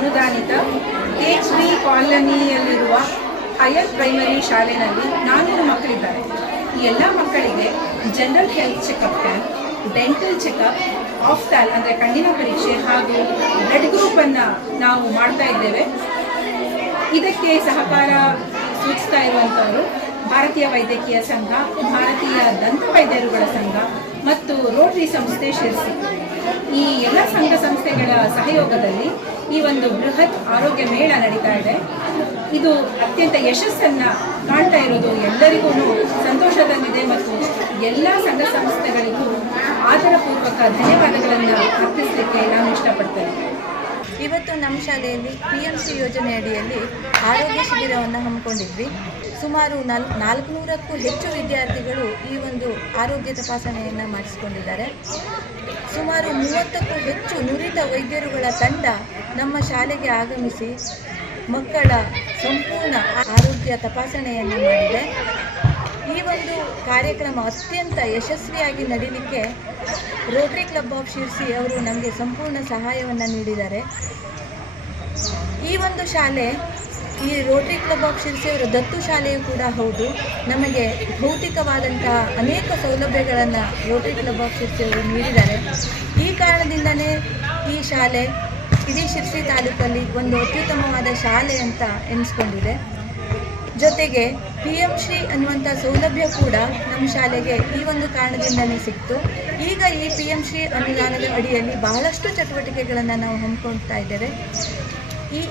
ಅನುದಾನಿತ KHB ಕಾಲೋನಿಯಲ್ಲಿರುವ higher primary ಶಾಲೆಯಲ್ಲಿ 400 ಮಕ್ಕಳಿದ್ದಾರೆ. ಈ ಎಲ್ಲ ಮಕ್ಕಳಿಗೆ general health checkup camp, dental checkup, ophthal ಅಂದರೆ ಕಣ್ಣಿನ ಪರೀಕ್ಷೆ ಹಾಗೂ ಬ್ಲಡ್ ಗ್ರೂಪನ್ನು ನಾವು ಮಾಡ್ತಾ ಇದ್ದೇವೆ. ಇದಕ್ಕೆ ಸಹಕಾರ ಸೂಚಿಸ್ತಾ ಇರುವಂಥವರು ಭಾರತೀಯ ವೈದ್ಯಕೀಯ ಸಂಘ, ಭಾರತೀಯ ದಂತ ವೈದ್ಯರುಗಳ ಸಂಘ ಮತ್ತು ರೋಟರಿ ಸಂಸ್ಥೆ ಶಿರ್ಸಿ. ಈ ಎಲ್ಲ ಸಂಘ ಸಂಸ್ಥೆಗಳ ಸಹಯೋಗದಲ್ಲಿ ಈ ಒಂದು ಬೃಹತ್ ಆರೋಗ್ಯ ಮೇಳ ನಡೀತಾ ಇದೆ. ಇದು ಅತ್ಯಂತ ಯಶಸ್ಸನ್ನು ಕಾಣ್ತಾ ಇರೋದು ಎಲ್ಲರಿಗೂ ಸಂತೋಷ ತಂದಿದೆ ಮತ್ತು ಎಲ್ಲ ಸಂಘ ಸಂಸ್ಥೆಗಳಿಗೂ ಆದರಪೂರ್ವಕ ಧನ್ಯವಾದಗಳನ್ನು ಅರ್ಪಿಸಲಿಕ್ಕೆ ನಾನು ಇಷ್ಟಪಡ್ತೇನೆ. ಇವತ್ತು ನಮ್ಮ ಶಾಲೆಯಲ್ಲಿ PMC ಯೋಜನೆ ಅಡಿಯಲ್ಲಿ ಆರೋಗ್ಯ ಶಿಬಿರವನ್ನು ಹಮ್ಮಿಕೊಂಡಿದ್ವಿ. ಸುಮಾರು 400ಕ್ಕೂ ಹೆಚ್ಚು ವಿದ್ಯಾರ್ಥಿಗಳು ಈ ಒಂದು ಆರೋಗ್ಯ ತಪಾಸಣೆಯನ್ನು ಮಾಡಿಸಿಕೊಂಡಿದ್ದಾರೆ. ಸುಮಾರು 30ಕ್ಕೂ ಹೆಚ್ಚು ನುರಿತ ವೈದ್ಯರುಗಳ ತಂಡ ನಮ್ಮ ಶಾಲೆಗೆ ಆಗಮಿಸಿ ಮಕ್ಕಳ ಸಂಪೂರ್ಣ ಆರೋಗ್ಯ ತಪಾಸಣೆಯನ್ನು ಮಾಡಿದೆ. ಈ ಒಂದು ಕಾರ್ಯಕ್ರಮ ಅತ್ಯಂತ ಯಶಸ್ವಿಯಾಗಿ ನಡೀಲಿಕ್ಕೆ ರೋಟರಿ ಕ್ಲಬ್ ಆಫ್ ಶಿರ್ಸಿ ಅವರು ನಮಗೆ ಸಂಪೂರ್ಣ ಸಹಾಯವನ್ನು ನೀಡಿದ್ದಾರೆ. ಈ ಒಂದು ಶಾಲೆ ಈ ರೋಟರಿ ಕ್ಲಬ್ ಆಫ್ ಶಿರ್ಸಿ ಅವರ ದತ್ತು ಶಾಲೆಯೂ ಕೂಡ ಹೌದು. ನಮಗೆ ಭೌತಿಕವಾದಂತಹ ಅನೇಕ ಸೌಲಭ್ಯಗಳನ್ನು ರೋಟರಿ ಕ್ಲಬ್ ಆಫ್ ಶಿರ್ಸಿ ಅವರು ನೀಡಿದ್ದಾರೆ. ಈ ಕಾರಣದಿಂದಲೇ ಈ ಶಾಲೆ ಇಡೀ ಶಿರ್ಸಿ ತಾಲೂಕಲ್ಲಿ ಒಂದು ಅತ್ಯುತ್ತಮವಾದ ಶಾಲೆ ಅಂತ ಎನಿಸ್ಕೊಂಡಿದೆ. ಜೊತೆಗೆ PMಶ್ರೀ ಅನ್ನುವಂಥ ಸೌಲಭ್ಯ ಕೂಡ ನಮ್ಮ ಶಾಲೆಗೆ ಈ ಒಂದು ಕಾರಣದಿಂದಲೇ ಸಿಕ್ತು. ಈಗ ಈ PMಶ್ರೀ ಅನುದಾನದ ಅಡಿಯಲ್ಲಿ ಬಹಳಷ್ಟು ಚಟುವಟಿಕೆಗಳನ್ನು ನಾವು ಹಮ್ಮಿಕೊಳ್ತಾ ಇದ್ದೇವೆ.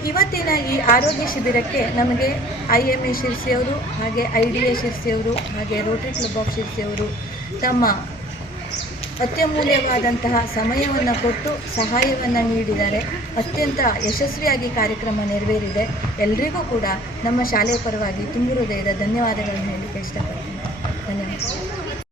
ಇವತ್ತಿನ ಈ ಆರೋಗ್ಯ ಶಿಬಿರಕ್ಕೆ ನಮಗೆ IMA ಶಿರ್ಸಿಯವರು, ಹಾಗೆ IDA ಶಿರ್ಸಿಯವರು, ಹಾಗೆ ರೋಟರಿ ಕ್ಲಬ್ ಆಫ್ ಶಿರ್ಸಿಯವರು ತಮ್ಮ ಅತ್ಯಮೂಲ್ಯವಾದಂತಹ ಸಮಯವನ್ನು ಕೊಟ್ಟು ಸಹಾಯವನ್ನು ನೀಡಿದ್ದಾರೆ. ಅತ್ಯಂತ ಯಶಸ್ವಿಯಾಗಿ ಕಾರ್ಯಕ್ರಮ ನೆರವೇರಿದೆ. ಎಲ್ರಿಗೂ ಕೂಡ ನಮ್ಮ ಶಾಲೆಯ ಪರವಾಗಿ ತುಂಬು ಹೃದಯದ ಧನ್ಯವಾದಗಳನ್ನು ಹೇಳಲಿಕ್ಕೆ ಇಷ್ಟಪಡ್ತೀನಿ. ಧನ್ಯವಾದ.